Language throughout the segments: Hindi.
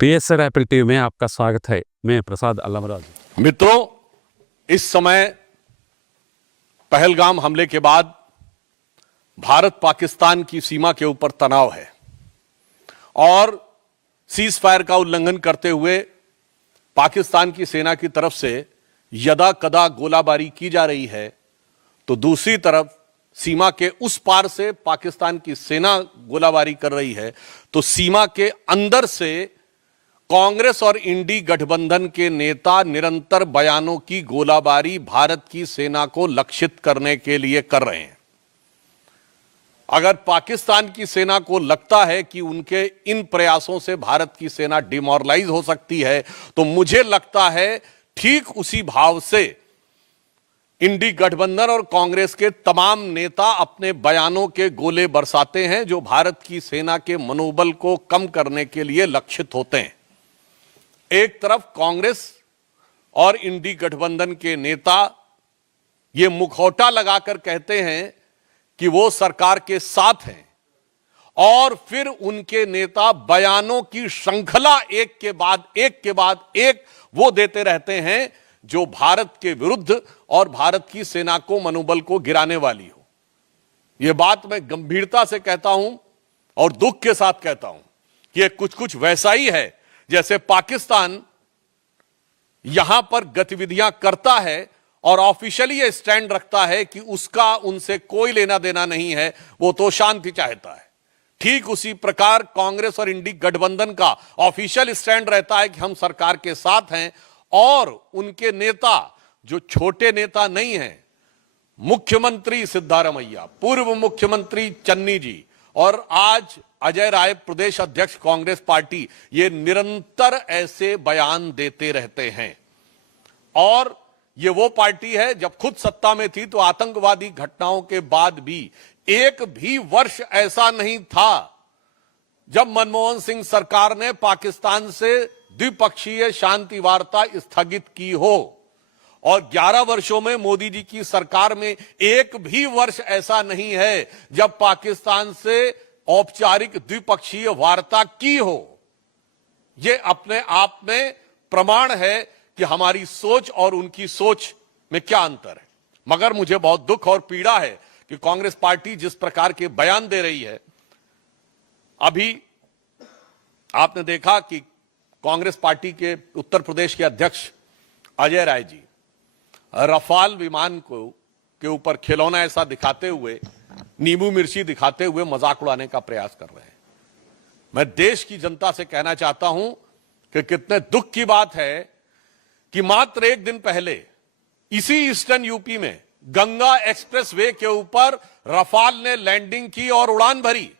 पीएसए रैपिड टीवी में आपका स्वागत है। मैं प्रसाद अल्लामराज। मित्रों, इस समय पहलगाम हमले के बाद भारत पाकिस्तान की सीमा के ऊपर तनाव है और सीज फायर का उल्लंघन करते हुए पाकिस्तान की सेना की तरफ से यदा कदा गोलाबारी की जा रही है, तो दूसरी तरफ सीमा के उस पार से पाकिस्तान की सेना गोलाबारी कर रही है, तो सीमा के अंदर से कांग्रेस और इंडी गठबंधन के नेता निरंतर बयानों की गोलाबारी भारत की सेना को लक्षित करने के लिए कर रहे हैं। अगर पाकिस्तान की सेना को लगता है कि उनके इन प्रयासों से भारत की सेना डिमोरलाइज हो सकती है, तो मुझे लगता है ठीक उसी भाव से इंडी गठबंधन और कांग्रेस के तमाम नेता अपने बयानों के गोले बरसाते हैं, जो भारत की सेना के मनोबल को कम करने के लिए लक्षित होते हैं। एक तरफ कांग्रेस और इंडी गठबंधन के नेता ये मुखौटा लगाकर कहते हैं कि वो सरकार के साथ हैं, और फिर उनके नेता बयानों की श्रृंखला एक के बाद एक वो देते रहते हैं जो भारत के विरुद्ध और भारत की सेना को मनोबल को गिराने वाली हो। यह बात मैं गंभीरता से कहता हूं और दुख के साथ कहता हूं कि यह कुछ वैसा ही है जैसे पाकिस्तान यहां पर गतिविधियां करता है और ऑफिशियली यह स्टैंड रखता है कि उसका उनसे कोई लेना देना नहीं है, वो तो शांति चाहता है। ठीक उसी प्रकार कांग्रेस और इंडी गठबंधन का ऑफिशियल स्टैंड रहता है कि हम सरकार के साथ हैं, और उनके नेता जो छोटे नेता नहीं हैं, मुख्यमंत्री सिद्धारमैया, पूर्व मुख्यमंत्री चन्नी जी और आज अजय राय प्रदेश अध्यक्ष कांग्रेस पार्टी, ये निरंतर ऐसे बयान देते रहते हैं। और ये वो पार्टी है, जब खुद सत्ता में थी तो आतंकवादी घटनाओं के बाद भी एक भी वर्ष ऐसा नहीं था जब मनमोहन सिंह सरकार ने पाकिस्तान से द्विपक्षीय शांति वार्ता स्थगित की हो, और 11 वर्षों में मोदी जी की सरकार में एक भी वर्ष ऐसा नहीं है जब पाकिस्तान से औपचारिक द्विपक्षीय वार्ता की हो। यह अपने आप में प्रमाण है कि हमारी सोच और उनकी सोच में क्या अंतर है। मगर मुझे बहुत दुख और पीड़ा है कि कांग्रेस पार्टी जिस प्रकार के बयान दे रही है, अभी आपने देखा कि कांग्रेस पार्टी के उत्तर प्रदेश के अध्यक्ष अजय राय जी रफाल विमान के ऊपर खिलौना ऐसा दिखाते हुए, नींबू मिर्ची दिखाते हुए मजाक उड़ाने का प्रयास कर रहे हैं। मैं देश की जनता से कहना चाहता हूं कि कितने दुख की बात है कि मात्र एक दिन पहले इसी ईस्टर्न यूपी में गंगा एक्सप्रेस वे के ऊपर रफाल ने लैंडिंग की और उड़ान भरी।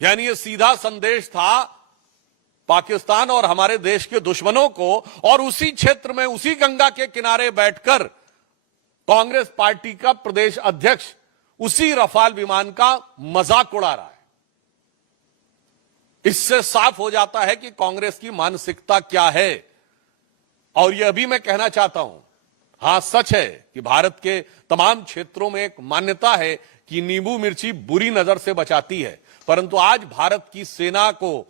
यानी यह सीधा संदेश था पाकिस्तान और हमारे देश के दुश्मनों को, और उसी क्षेत्र में उसी गंगा के किनारे बैठकर कांग्रेस पार्टी का प्रदेश अध्यक्ष उसी रफाल विमान का मजाक उड़ा रहा है। इससे साफ हो जाता है कि कांग्रेस की मानसिकता क्या है। और यह भी मैं कहना चाहता हूं, हां सच है कि भारत के तमाम क्षेत्रों में एक मान्यता है कि नींबू मिर्ची बुरी नजर से बचाती है, परंतु आज भारत की सेना को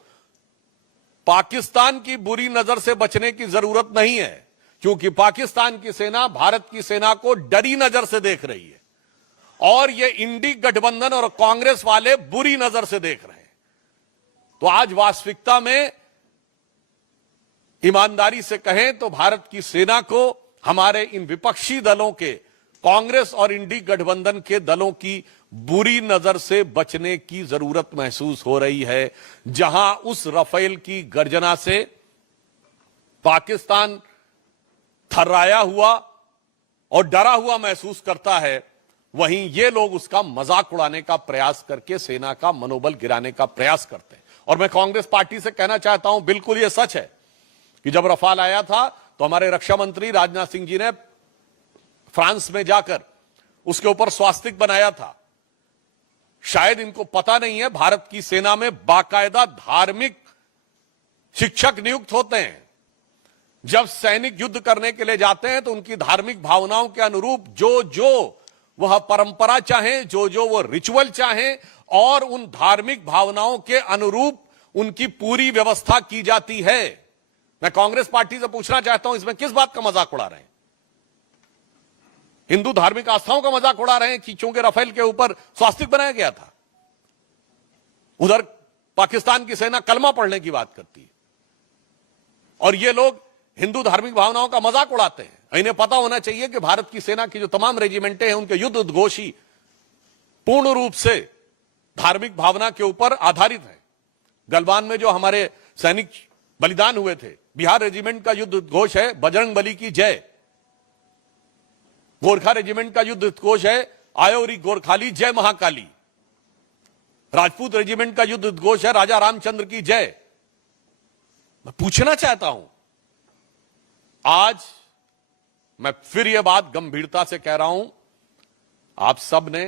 पाकिस्तान की बुरी नजर से बचने की जरूरत नहीं है, क्योंकि पाकिस्तान की सेना भारत की सेना को डरी नजर से देख रही है, और ये इंडी गठबंधन और कांग्रेस वाले बुरी नजर से देख रहे हैं। तो आज वास्तविकता में ईमानदारी से कहें तो भारत की सेना को हमारे इन विपक्षी दलों के, कांग्रेस और इंडी गठबंधन के दलों की बुरी नजर से बचने की जरूरत महसूस हो रही है। जहां उस रफेल की गर्जना से पाकिस्तान थर्राया हुआ और डरा हुआ महसूस करता है, वहीं ये लोग उसका मजाक उड़ाने का प्रयास करके सेना का मनोबल गिराने का प्रयास करते हैं। और मैं कांग्रेस पार्टी से कहना चाहता हूं, बिल्कुल यह सच है कि जब रफाल आया था तो हमारे रक्षा मंत्री राजनाथ सिंह जी ने फ्रांस में जाकर उसके ऊपर स्वास्तिक बनाया था। शायद इनको पता नहीं है, भारत की सेना में बाकायदा धार्मिक शिक्षक नियुक्त होते हैं। जब सैनिक युद्ध करने के लिए जाते हैं तो उनकी धार्मिक भावनाओं के अनुरूप जो वह परंपरा चाहे, जो वो रिचुअल चाहे, और उन धार्मिक भावनाओं के अनुरूप उनकी पूरी व्यवस्था की जाती है। मैं कांग्रेस पार्टी से पूछना चाहता हूं, इसमें किस बात का मजाक उड़ा रहे हैं? हिंदू धार्मिक आस्थाओं का मजाक उड़ा रहे हैं कि चूंकि राफेल के ऊपर स्वास्तिक बनाया गया था। उधर पाकिस्तान की सेना कलमा पढ़ने की बात करती है और ये लोग हिंदू धार्मिक भावनाओं का मजाक उड़ाते हैं। इन्हें पता होना चाहिए कि भारत की सेना की जो तमाम रेजिमेंटें हैं उनके युद्ध उद्घोष पूर्ण रूप से धार्मिक भावना के ऊपर आधारित है। गलवान में जो हमारे सैनिक बलिदान हुए थे, बिहार रेजिमेंट का युद्ध उद्घोष है बजरंग बली की जय। गोरखा रेजिमेंट का युद्ध उद्घोष है आयोरी गोरखाली जय महाकाली। राजपूत रेजिमेंट का युद्ध उद्घोष है राजा रामचंद्र की जय। मैं पूछना चाहता हूं, आज मैं फिर यह बात गंभीरता से कह रहा हूं, आप सब ने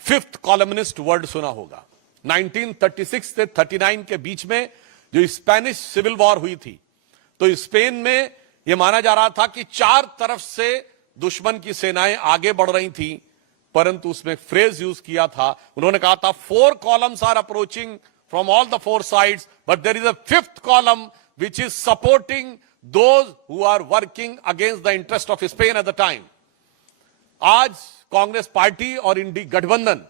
फिफ्थ कॉलमनिस्ट वर्ड सुना होगा। 1936 से 39 के बीच में जो स्पेनिश सिविल वॉर हुई थी, तो स्पेन में यह माना जा रहा था कि चार तरफ से दुश्मन की सेनाएं आगे बढ़ रही थी, परंतु उसमें फ्रेज यूज किया था, उन्होंने कहा था 4 columns are approaching from all the 4 sides, but there is a 5th column which is supporting those who are working against the interest of Spain at the time. आज कांग्रेस पार्टी और इंडी गठबंधन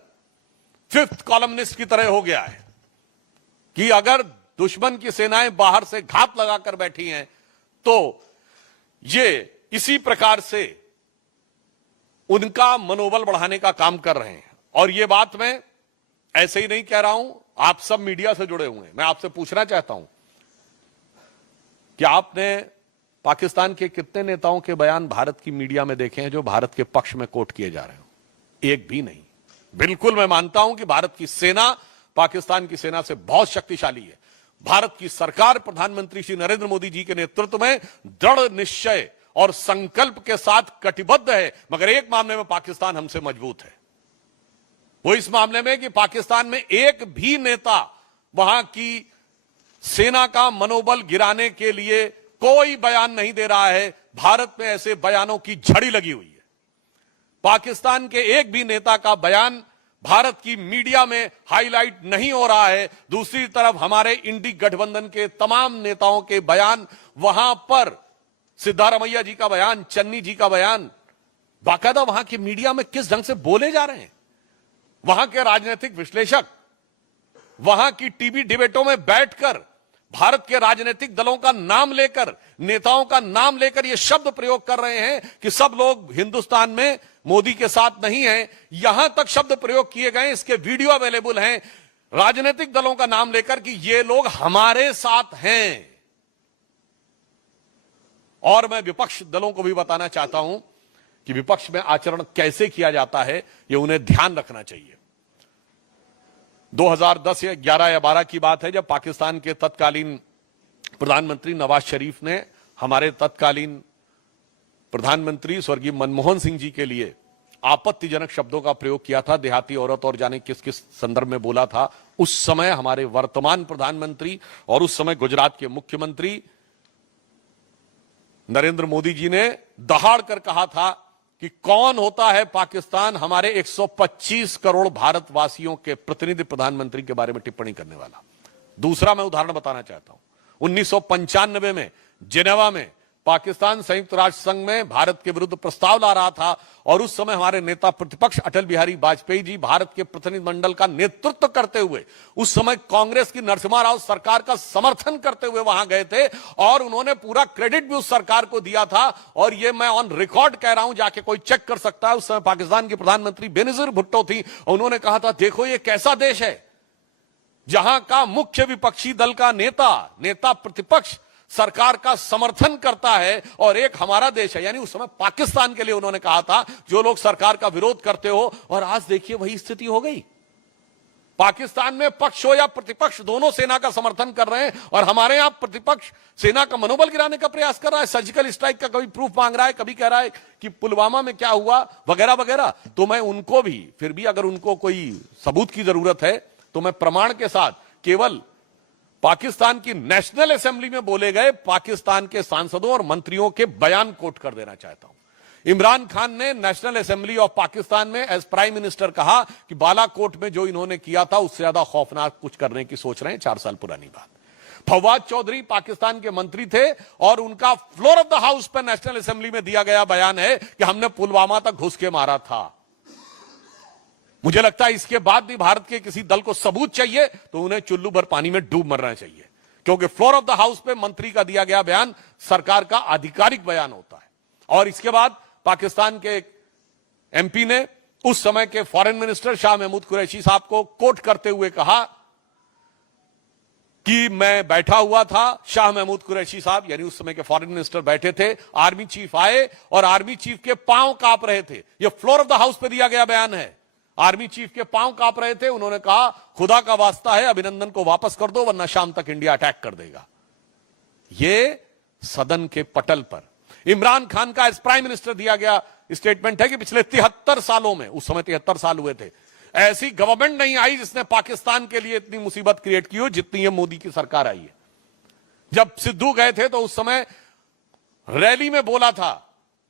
5th columnist की तरह हो गया है कि अगर दुश्मन की सेनाएं बाहर से घात लगाकर बैठी हैं तो ये इसी प्रकार से उनका मनोबल बढ़ाने का काम कर रहे हैं। और ये बात मैं ऐसे ही नहीं कह रहा हूं, आप सब मीडिया से जुड़े हुए हैं। मैं आपसे पूछना चाहता हूं कि आपने पाकिस्तान के कितने नेताओं के बयान भारत की मीडिया में देखे हैं जो भारत के पक्ष में कोट किए जा रहे हो? एक भी नहीं। बिल्कुल मैं मानता हूं कि भारत की सेना पाकिस्तान की सेना से बहुत शक्तिशाली है। भारत की सरकार प्रधानमंत्री श्री नरेंद्र मोदी जी के नेतृत्व में दृढ़ निश्चय और संकल्प के साथ कटिबद्ध है, मगर एक मामले में पाकिस्तान हमसे मजबूत है। वो इस मामले में कि पाकिस्तान में एक भी नेता वहां की सेना का मनोबल गिराने के लिए कोई बयान नहीं दे रहा है। भारत में ऐसे बयानों की झड़ी लगी हुई है। पाकिस्तान के एक भी नेता का बयान भारत की मीडिया में हाईलाइट नहीं हो रहा है। दूसरी तरफ हमारे इंडी गठबंधन के तमाम नेताओं के बयान, वहां पर सिद्धारमैया जी का बयान, चन्नी जी का बयान, बाकायदा वहां की मीडिया में किस ढंग से बोले जा रहे हैं। वहां के राजनीतिक विश्लेषक वहां की टीवी डिबेटों में बैठकर भारत के राजनीतिक दलों का नाम लेकर, नेताओं का नाम लेकर यह शब्द प्रयोग कर रहे हैं कि सब लोग हिंदुस्तान में मोदी के साथ नहीं हैं। यहां तक शब्द प्रयोग किए गए, इसके वीडियो अवेलेबल हैं, राजनीतिक दलों का नाम लेकर कि ये लोग हमारे साथ हैं। और मैं विपक्ष दलों को भी बताना चाहता हूं कि विपक्ष में आचरण कैसे किया जाता है, यह उन्हें ध्यान रखना चाहिए। 2010 या 11 या 12 की बात है जब पाकिस्तान के तत्कालीन प्रधानमंत्री नवाज शरीफ ने हमारे तत्कालीन प्रधानमंत्री स्वर्गीय मनमोहन सिंह जी के लिए आपत्तिजनक शब्दों का प्रयोग किया था, देहाती औरत और जाने किस किस संदर्भ में बोला था। उस समय हमारे वर्तमान प्रधानमंत्री और उस समय गुजरात के मुख्यमंत्री नरेंद्र मोदी जी ने दहाड़ कर कहा था कि कौन होता है पाकिस्तान हमारे 125 करोड़ भारतवासियों के प्रतिनिधि प्रधानमंत्री के बारे में टिप्पणी करने वाला। दूसरा मैं उदाहरण बताना चाहता हूं, 1995 में जिनेवा में पाकिस्तान संयुक्त राष्ट्र संघ में भारत के विरुद्ध प्रस्ताव ला रहा था और उस समय हमारे नेता प्रतिपक्ष अटल बिहारी वाजपेयी जी भारत के प्रतिनिधिमंडल का नेतृत्व करते हुए उस समय कांग्रेस की नरसिम्हा राव सरकार का समर्थन करते हुए वहां गए थे और उन्होंने पूरा क्रेडिट भी उस सरकार को दिया था। और ये मैं ऑन रिकॉर्ड कह रहा हूं, जाके कोई चेक कर सकता है। उस समय पाकिस्तान की प्रधानमंत्री बेनजीर भुट्टो थी और उन्होंने कहा था, देखो ये कैसा देश है जहां का मुख्य विपक्षी दल का नेता प्रतिपक्ष सरकार का समर्थन करता है और एक हमारा देश है। यानी उस समय पाकिस्तान के लिए उन्होंने कहा था जो लोग सरकार का विरोध करते हो, और आज देखिए वही स्थिति हो गई। पाकिस्तान में पक्ष हो या प्रतिपक्ष दोनों सेना का समर्थन कर रहे हैं और हमारे यहां प्रतिपक्ष सेना का मनोबल गिराने का प्रयास कर रहा है। सर्जिकल स्ट्राइक का कभी प्रूफ मांग रहा है, कभी कह रहा है कि पुलवामा में क्या हुआ वगैरह वगैरह। तो मैं उनको भी, फिर भी अगर उनको कोई सबूत की जरूरत है तो मैं प्रमाण के साथ केवल पाकिस्तान की नेशनल असेंबली में बोले गए पाकिस्तान के सांसदों और मंत्रियों के बयान कोट कर देना चाहता हूं। इमरान खान ने नेशनल असेंबली ऑफ पाकिस्तान में एज प्राइम मिनिस्टर कहा कि बालाकोट में जो इन्होंने किया था उससे ज्यादा खौफनाक कुछ करने की सोच रहे हैं। 4 साल पुरानी बात। फवाद चौधरी पाकिस्तान के मंत्री थे और उनका फ्लोर ऑफ द हाउस पर नेशनल असेंबली में दिया गया बयान है कि हमने पुलवामा तक घुस के मारा था। मुझे लगता है इसके बाद भी भारत के किसी दल को सबूत चाहिए तो उन्हें चुल्लू भर पानी में डूब मरना चाहिए, क्योंकि फ्लोर ऑफ द हाउस पे मंत्री का दिया गया बयान सरकार का आधिकारिक बयान होता है। और इसके बाद पाकिस्तान के एमपी ने उस समय के फॉरेन मिनिस्टर शाह महमूद कुरैशी साहब को कोट करते हुए कहा कि मैं बैठा हुआ था, शाह महमूद कुरैशी साहब यानी उस समय के फॉरेन मिनिस्टर बैठे थे, आर्मी चीफ आए और आर्मी चीफ के पांव कांप रहे थे। यह फ्लोर ऑफ द हाउस पे दिया गया बयान है। आर्मी चीफ के पांव कांप रहे थे। उन्होंने कहा खुदा का वास्ता है अभिनंदन को वापस कर दो वरना शाम तक इंडिया अटैक कर देगा। यह सदन के पटल पर इमरान खान का एज प्राइम मिनिस्टर दिया गया स्टेटमेंट है कि पिछले 73 सालों में, उस समय 73 साल हुए थे, ऐसी गवर्नमेंट नहीं आई जिसने पाकिस्तान के लिए इतनी मुसीबत क्रिएट की हो जितनी ये मोदी की सरकार आई है। जब सिद्धू गए थे तो उस समय रैली में बोला था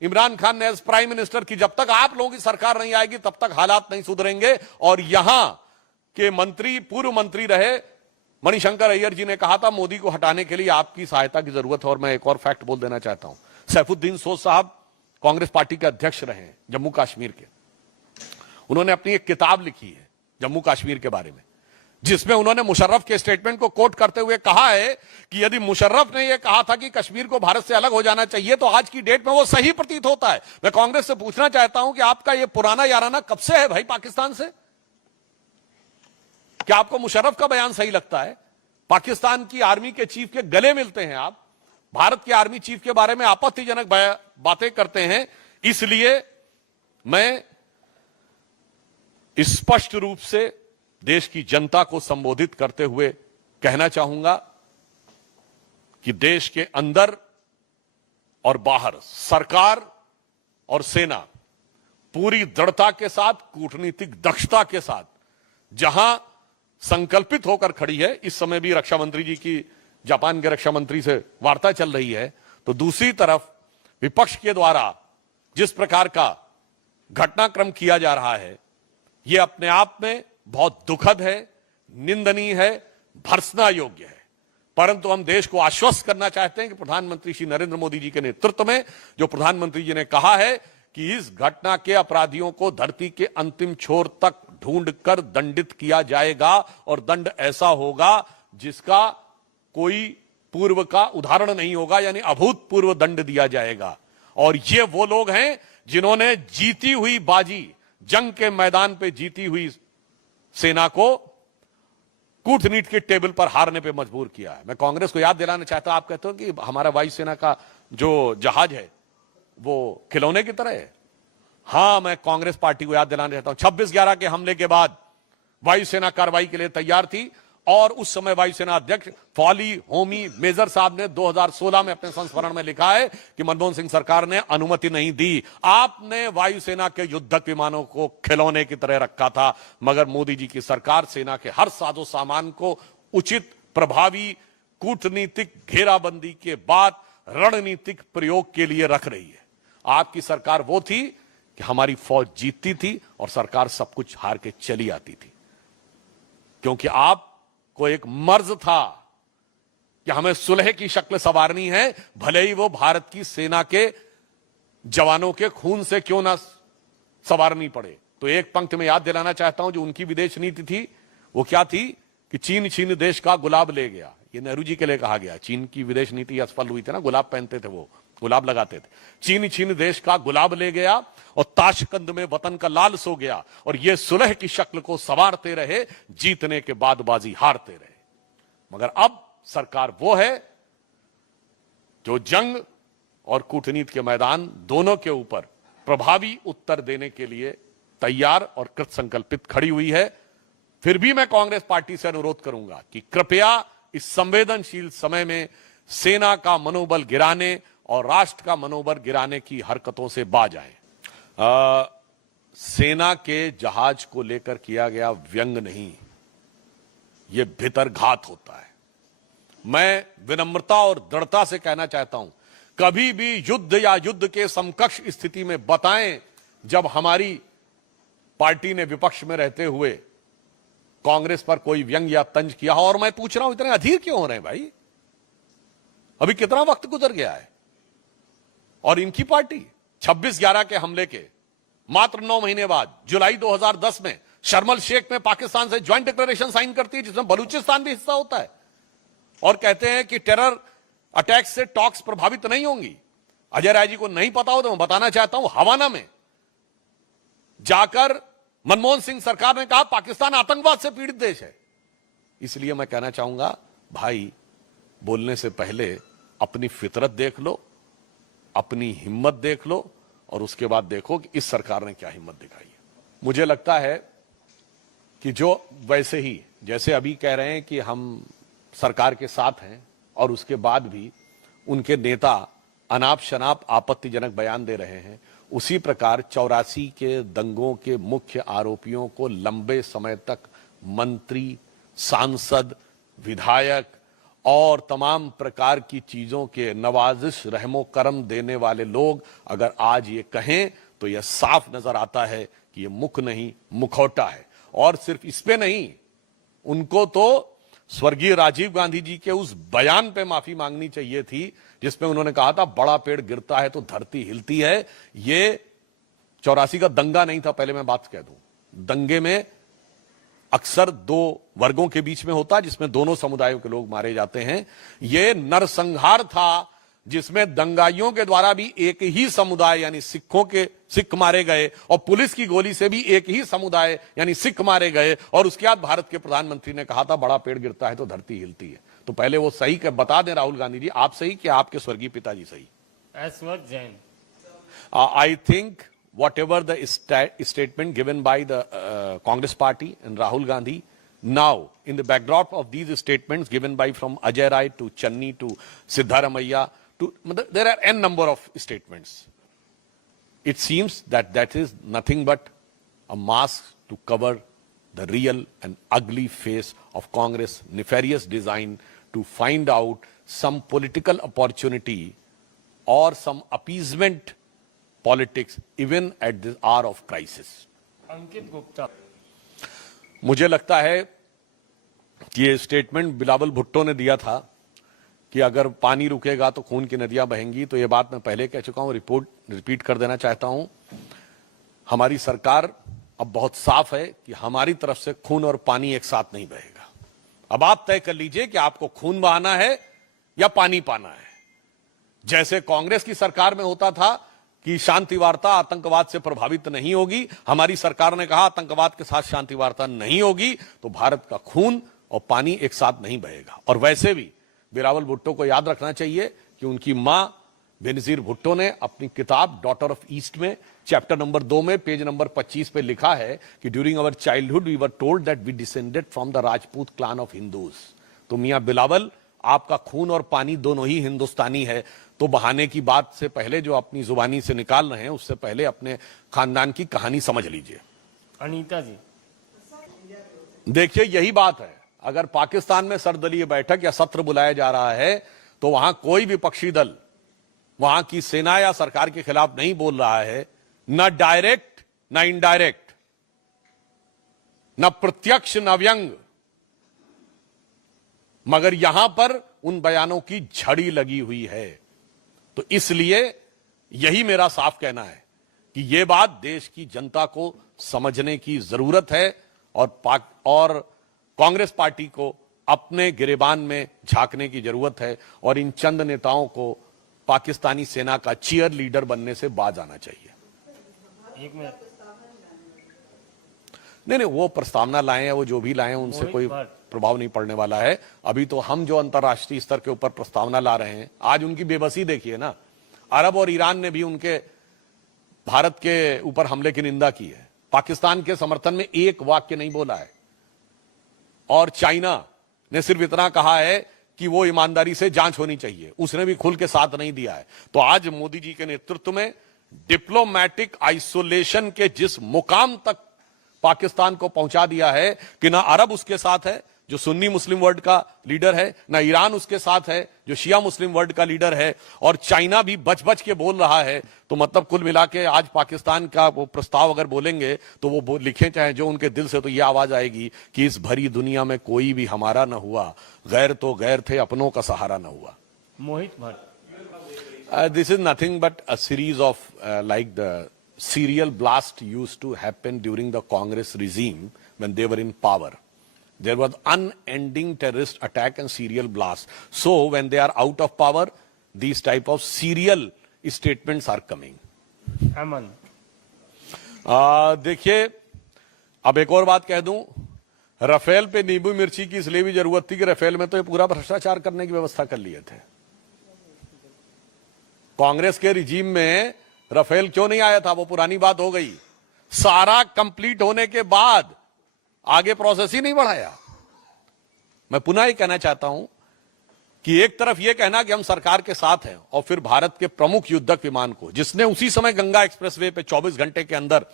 इमरान खान ने एज प्राइम मिनिस्टर की जब तक आप लोगों की सरकार नहीं आएगी तब तक हालात नहीं सुधरेंगे। और यहां के मंत्री, पूर्व मंत्री रहे मणिशंकर अय्यर जी ने कहा था मोदी को हटाने के लिए आपकी सहायता की जरूरत है। और मैं एक और फैक्ट बोल देना चाहता हूं, सैफुद्दीन सोज साहब कांग्रेस पार्टी के अध्यक्ष रहे हैं जम्मू कश्मीर के। उन्होंने अपनी एक किताब लिखी है जम्मू कश्मीर के बारे में, जिसमें उन्होंने मुशर्रफ के स्टेटमेंट को कोट करते हुए कहा है कि यदि मुशर्रफ ने यह कहा था कि कश्मीर को भारत से अलग हो जाना चाहिए तो आज की डेट में वो सही प्रतीत होता है। मैं कांग्रेस से पूछना चाहता हूं कि आपका यह पुराना याराना कब से है भाई पाकिस्तान से? क्या आपको मुशर्रफ का बयान सही लगता है? पाकिस्तान की आर्मी के चीफ के गले मिलते हैं आप, भारत के आर्मी चीफ के बारे में आपत्तिजनक बातें करते हैं। इसलिए मैं स्पष्ट रूप से देश की जनता को संबोधित करते हुए कहना चाहूंगा कि देश के अंदर और बाहर सरकार और सेना पूरी दृढ़ता के साथ, कूटनीतिक दक्षता के साथ जहां संकल्पित होकर खड़ी है। इस समय भी रक्षा मंत्री जी की जापान के रक्षा मंत्री से वार्ता चल रही है, तो दूसरी तरफ विपक्ष के द्वारा जिस प्रकार का घटनाक्रम किया जा रहा है यह अपने आप में बहुत दुखद है, निंदनीय है, भर्त्सना योग्य है। परंतु हम देश को आश्वस्त करना चाहते हैं कि प्रधानमंत्री श्री नरेंद्र मोदी जी के नेतृत्व में जो प्रधानमंत्री जी ने कहा है कि इस घटना के अपराधियों को धरती के अंतिम छोर तक ढूंढकर दंडित किया जाएगा और दंड ऐसा होगा जिसका कोई पूर्व का उदाहरण नहीं होगा, यानी अभूतपूर्व दंड दिया जाएगा। और ये वो लोग हैं जिन्होंने जीती हुई बाजी, जंग के मैदान पे जीती हुई सेना को कूटनीति के टेबल पर हारने पे मजबूर किया है। मैं कांग्रेस को याद दिलाना चाहता हूं, आप कहते हो कि हमारा वायुसेना का जो जहाज है वो खिलौने की तरह है। हां, मैं कांग्रेस पार्टी को याद दिलाना चाहता हूं 26/11 के हमले के बाद वायुसेना कार्रवाई के लिए तैयार थी और उस समय वायुसेना अध्यक्ष फौली होमी मेजर साहब ने 2016 में अपने संस्मरण में लिखा है कि मनमोहन सिंह सरकार ने अनुमति नहीं दी। आपने वायुसेना के युद्धक विमानों को खिलौने की तरह रखा था, मगर मोदी जी की सरकार सेना के हर साजो सामान को उचित, प्रभावी कूटनीतिक घेराबंदी के बाद रणनीतिक प्रयोग के लिए रख रही है। आपकी सरकार वो थी कि हमारी फौज जीतती थी और सरकार सब कुछ हार के चली आती थी, क्योंकि आप को एक मर्ज था कि हमें सुलह की शक्ल संवारनी है, भले ही वो भारत की सेना के जवानों के खून से क्यों ना संवारनी पड़े। तो एक पंक्ति में याद दिलाना चाहता हूं जो उनकी विदेश नीति थी, वो क्या थी कि चीन छीन देश का गुलाब ले गया। ये नेहरू जी के लिए कहा गया। चीन की विदेश नीति असफल हुई थी ना, गुलाब पहनते थे, वो गुलाब लगाते थे। चीन छीन देश का गुलाब ले गया और ताशकंद में वतन का लाल सो गया। और ये सुलह की शक्ल को संवारते रहे, जीतने के बाद बाजी हारते रहे। मगर अब सरकार वो है जो जंग और कूटनीति के मैदान दोनों के ऊपर प्रभावी उत्तर देने के लिए तैयार और कृत संकल्पित खड़ी हुई है। फिर भी मैं कांग्रेस पार्टी से अनुरोध करूंगा कि कृपया इस संवेदनशील समय में सेना का मनोबल गिराने और राष्ट्र का मनोबल गिराने की हरकतों से बाज आए। सेना के जहाज को लेकर किया गया व्यंग नहीं, यह भीतरघात होता है। मैं विनम्रता और दृढ़ता से कहना चाहता हूं कभी भी युद्ध या युद्ध के समकक्ष स्थिति में बताएं जब हमारी पार्टी ने विपक्ष में रहते हुए कांग्रेस पर कोई व्यंग या तंज किया हो। और मैं पूछ रहा हूं इतने अधीर क्यों हो रहे हैं भाई? अभी कितना वक्त गुजर गया है और इनकी पार्टी 26/11 के हमले के मात्र 9 महीने बाद जुलाई 2010 में शर्मल शेख में पाकिस्तान से ज्वाइंट डिक्लेरेशन साइन करती है जिसमें बलूचिस्तान भी हिस्सा होता है और कहते हैं कि टेरर अटैक से टॉक्स प्रभावित नहीं होंगी। अजय राय जी को नहीं पता हो तो मैं बताना चाहता हूं, हवाना में जाकर मनमोहन सिंह सरकार ने कहा पाकिस्तान आतंकवाद से पीड़ित देश है। इसलिए मैं कहना चाहूंगा भाई, बोलने से पहले अपनी फितरत देख लो, अपनी हिम्मत देख लो और उसके बाद देखो कि इस सरकार ने क्या हिम्मत दिखाई है। मुझे लगता है कि जो वैसे ही जैसे अभी कह रहे हैं कि हम सरकार के साथ हैं और उसके बाद भी उनके नेता अनाप शनाप आपत्तिजनक बयान दे रहे हैं, उसी प्रकार 84 के दंगों के मुख्य आरोपियों को लंबे समय तक मंत्री, सांसद, विधायक और तमाम प्रकार की चीजों के नवाजिश रहमो करम देने वाले लोग अगर आज ये कहें तो यह साफ नजर आता है कि ये मुख नहीं मुखौटा है। और सिर्फ इस पे नहीं, उनको तो स्वर्गीय राजीव गांधी जी के उस बयान पे माफी मांगनी चाहिए थी जिसमें उन्होंने कहा था बड़ा पेड़ गिरता है तो धरती हिलती है। ये 84 का दंगा नहीं था, पहले मैं बात कह दूं। दंगे में अक्सर 2 वर्गों के बीच में होता है जिसमें दोनों समुदायों के लोग मारे जाते हैं। यह नरसंहार था जिसमें दंगाइयों के द्वारा भी एक ही समुदाय यानी सिख मारे गए और पुलिस की गोली से भी एक ही समुदाय यानी सिख मारे गए। और उसके बाद भारत के प्रधानमंत्री ने कहा था बड़ा पेड़ गिरता है तो धरती हिलती है। तो पहले वो सही कर बता दें राहुल गांधी जी, आप सही कि आपके स्वर्गीय पिताजी सही? ऐश्वर्य Jain. I think whatever the statement given by the Congress party and Rahul Gandhi, now in the backdrop of these statements given by from Ajay Rai to Channi to Siddharamaiah to there are n number of statements. It seems that that is nothing but a mask to cover the real and ugly face of Congress nefarious design to find out some political opportunity or some appeasement politics even at this hour of crisis. अंकित गुप्ता। मुझे लगता है कि ये स्टेटमेंट बिलावल भुट्टो ने दिया था कि अगर पानी रुकेगा तो खून की नदियां बहेंगी। तो ये बात मैं पहले कह चुका हूं, रिपीट कर देना चाहता हूं। हमारी सरकार अब बहुत साफ है कि हमारी तरफ से खून और पानी एक साथ नहीं बहेगा। अब आप तय कर लीजिए कि आपको खून बहाना है या पानी पाना है। जैसे कांग्रेस की सरकार में होता था कि शांति वार्ता आतंकवाद से प्रभावित नहीं होगी, हमारी सरकार ने कहा आतंकवाद के साथ शांति वार्ता नहीं होगी, तो भारत का खून और पानी एक साथ नहीं बहेगा। और वैसे भी बिलावल भुट्टो को याद रखना चाहिए कि उनकी मां बेनजीर भुट्टो ने अपनी किताब डॉटर ऑफ ईस्ट में चैप्टर नंबर 2 में पेज नंबर 25 पे लिखा है कि during our childhood we were told that we descended from the Rajput clan of Hindus. तो मियां बिलावल, आपका खून और पानी दोनों ही हिंदुस्तानी है। तो बहाने की बात से पहले जो अपनी जुबानी से निकाल रहे हैं उससे पहले अपने खानदान की कहानी समझ लीजिए। अनीता जी। देखिए यही बात है, अगर पाकिस्तान में सर्वदलीय बैठक या सत्र बुलाया जा रहा है तो वहां कोई विपक्षी दल वहां की सेना या सरकार के खिलाफ नहीं बोल रहा है, न डायरेक्ट न इनडायरेक्ट, न प्रत्यक्ष न व्यंग, मगर यहां पर उन बयानों की झड़ी लगी हुई है। तो इसलिए यही मेरा साफ कहना है कि यह बात देश की जनता को समझने की जरूरत है और कांग्रेस पार्टी को अपने गिरेबान में झांकने की जरूरत है और इन चंद नेताओं को पाकिस्तानी सेना का चीयर लीडर बनने से बाज आना चाहिए। 1 मिनट। नहीं, वो प्रस्तावना लाए हैं, वो जो भी लाए हैं उनसे कोई प्रभाव नहीं पड़ने वाला है। अभी तो हम जो अंतर्राष्ट्रीय स्तर के ऊपर प्रस्तावना ला रहे हैं, आज उनकी बेबसी देखिए ना। अरब और ईरान ने भी उनके भारत के ऊपर हमले की निंदा की है, पाकिस्तान के समर्थन में एक वाक्य नहीं बोला है। और चाइना ने सिर्फ इतना कहा है कि वो ईमानदारी से जांच होनी चाहिए, उसने भी खुल के साथ नहीं दिया है। तो आज मोदी जी के नेतृत्व में डिप्लोमैटिक आइसोलेशन के जिस मुकाम तक पाकिस्तान को पहुंचा दिया है कि ना अरब उसके साथ है, जो सुन्नी मुस्लिम वर्ल्ड का लीडर है, ना ईरान उसके साथ है जो शिया मुस्लिम वर्ल्ड का लीडर है, और चाइना भी बच बच के बोल रहा है। तो मतलब कुल मिला के आज पाकिस्तान का वो प्रस्ताव अगर बोलेंगे तो वो लिखें चाहे जो उनके दिल से, तो ये आवाज आएगी कि इस भरी दुनिया में कोई भी हमारा न हुआ, गैर तो गैर थे, अपनों का सहारा न हुआ। मोहित Bhatt. This is nothing but a series of like the serial blast used to happen during the Congress regime when they were in power. There was unending terrorist attack and serial blast. So when they are out of power, these type of serial statements are coming. अमन। देखिए, अब एक और बात कह दूं, राफेल पे नींबू मिर्ची की इसलिए भी जरूरत थी कि राफेल में तो ये पूरा भ्रष्टाचार करने की व्यवस्था कर लिए थे। कांग्रेस के रिजीम में राफेल क्यों नहीं आया था, वो पुरानी बात हो गई। सारा कंप्लीट होने के बाद आगे प्रोसेस ही नहीं बढ़ाया। मैं पुनः ये कहना चाहता हूं कि एक तरफ ये कहना कि हम सरकार के साथ हैं, और फिर भारत के प्रमुख युद्धक विमान को, जिसने उसी समय गंगा एक्सप्रेसवे पे 24 घंटे के अंदर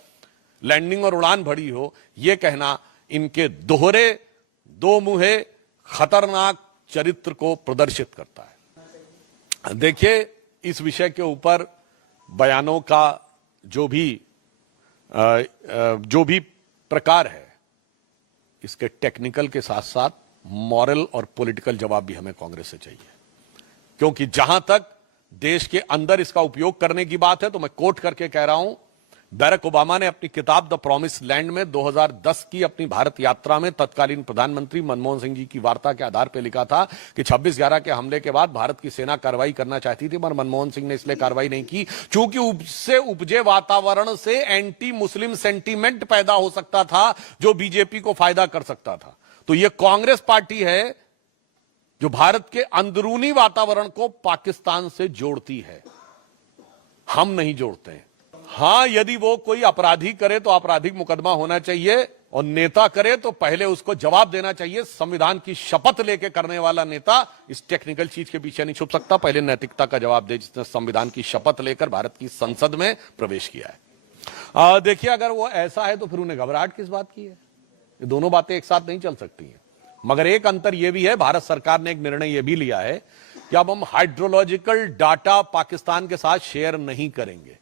लैंडिंग और उड़ान भरी हो, यह कहना इनके दोहरे दो मुहे खतरनाक चरित्र को प्रदर्शित करता है। देखिए, इस विषय के ऊपर बयानों का जो भी प्रकार है, इसके टेक्निकल के साथ साथ मॉरल और पॉलिटिकल जवाब भी हमें कांग्रेस से चाहिए। क्योंकि जहां तक देश के अंदर इसका उपयोग करने की बात है, तो मैं कोट करके कह रहा हूं, बैरक ओबामा ने अपनी किताब द प्रॉमिस लैंड में 2010 की अपनी भारत यात्रा में तत्कालीन प्रधानमंत्री मनमोहन सिंह जी की वार्ता के आधार पर लिखा था कि 26/11 के हमले के बाद भारत की सेना कार्रवाई करना चाहती थी, मगर मनमोहन सिंह ने इसलिए कार्रवाई नहीं की क्योंकि उससे उपजे वातावरण से एंटी मुस्लिम सेंटीमेंट पैदा हो सकता था, जो बीजेपी को फायदा कर सकता था। तो यह कांग्रेस पार्टी है जो भारत के अंदरूनी वातावरण को पाकिस्तान से जोड़ती है, हम नहीं जोड़ते हैं। हां, यदि वो कोई अपराधी करे तो आपराधिक मुकदमा होना चाहिए, और नेता करे तो पहले उसको जवाब देना चाहिए। संविधान की शपथ लेके करने वाला नेता इस टेक्निकल चीज के पीछे नहीं छुप सकता, पहले नैतिकता का जवाब दे, जिसने संविधान की शपथ लेकर भारत की संसद में प्रवेश किया है। देखिए, अगर वो ऐसा है तो फिर उन्हें घबराहट किस बात की है? ये दोनों बातें एक साथ नहीं चल सकती हैं। मगर एक अंतर यह भी है, भारत सरकार ने एक निर्णय यह भी लिया है कि अब हम हाइड्रोलॉजिकल डाटा पाकिस्तान के साथ शेयर नहीं करेंगे।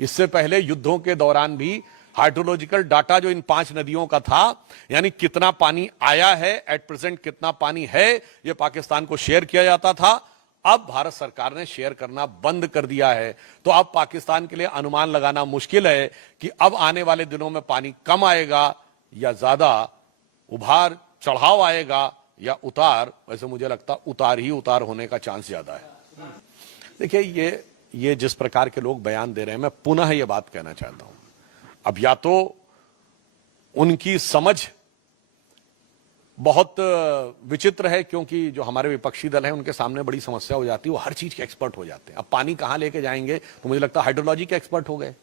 इससे पहले युद्धों के दौरान भी हाइड्रोलॉजिकल डाटा जो इन 5 नदियों का था, यानी कितना पानी आया है, एट प्रेजेंट कितना पानी है, यह पाकिस्तान को शेयर किया जाता था। अब भारत सरकार ने शेयर करना बंद कर दिया है। तो अब पाकिस्तान के लिए अनुमान लगाना मुश्किल है कि अब आने वाले दिनों में पानी कम आएगा या ज्यादा, उभार चढ़ाव आएगा या उतार। वैसे मुझे लगता उतार ही उतार होने का चांस ज्यादा है। देखिए, ये जिस प्रकार के लोग बयान दे रहे हैं, मैं पुनः ये बात कहना चाहता हूं, अब या तो उनकी समझ बहुत विचित्र है, क्योंकि जो हमारे विपक्षी दल है उनके सामने बड़ी समस्या हो जाती है, वो हर चीज के एक्सपर्ट हो जाते हैं। अब पानी कहां लेके जाएंगे, तो मुझे लगता है हाइड्रोलॉजी के एक्सपर्ट हो गए,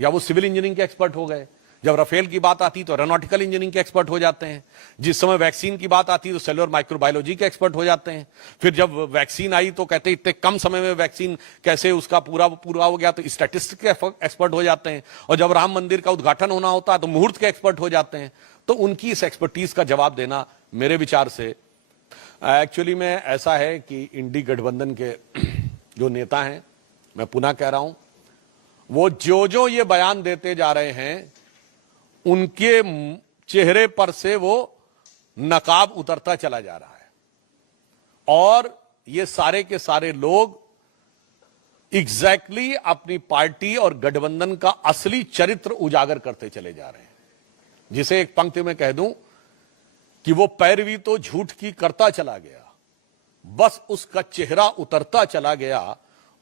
या वो सिविल इंजीनियरिंग के एक्सपर्ट हो गए। जब राफेल की बात आती तो एरोनॉटिकल इंजीनियरिंग के एक्सपर्ट हो जाते हैं। जिस समय वैक्सीन की बात आती तो सेलुलर माइक्रोबायोलॉजी के एक्सपर्ट हो जाते हैं। फिर जब वैक्सीन आई तो कहते इतने कम समय में वैक्सीन कैसे उसका पूरा हो गया, तो स्टैटिस्टिक्स के एक्सपर्ट हो जाते हैं। और जब राम मंदिर का उद्घाटन होना होता है तो मुहूर्त के एक्सपर्ट हो जाते हैं। तो उनकी इस एक्सपर्टीज का जवाब देना मेरे विचार से एक्चुअली में ऐसा है कि इंडी गठबंधन के जो नेता हैं, मैं पुनः कह रहा हूं, वो जो ये बयान देते जा रहे हैं, उनके चेहरे पर से वो नकाब उतरता चला जा रहा है, और ये सारे के सारे लोग एग्जैक्टली अपनी पार्टी और गठबंधन का असली चरित्र उजागर करते चले जा रहे हैं। जिसे एक पंक्ति में कह दूं कि वो पैरवी तो झूठ की करता चला गया, बस उसका चेहरा उतरता चला गया,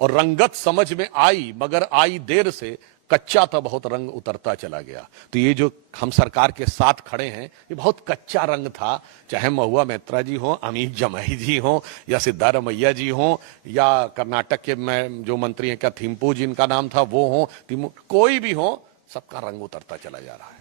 और रंगत समझ में आई मगर आई देर से, कच्चा था बहुत रंग उतरता चला गया। तो ये जो हम सरकार के साथ खड़े हैं, ये बहुत कच्चा रंग था। चाहे महुआ मैत्रा जी हो, अमित जमाई जी हो, या सिद्धारमैया जी हो, या कर्नाटक के में जो मंत्री हैं, क्या थिम्पू जिनका नाम था वो हो, कोई भी हो, सबका रंग उतरता चला जा रहा है।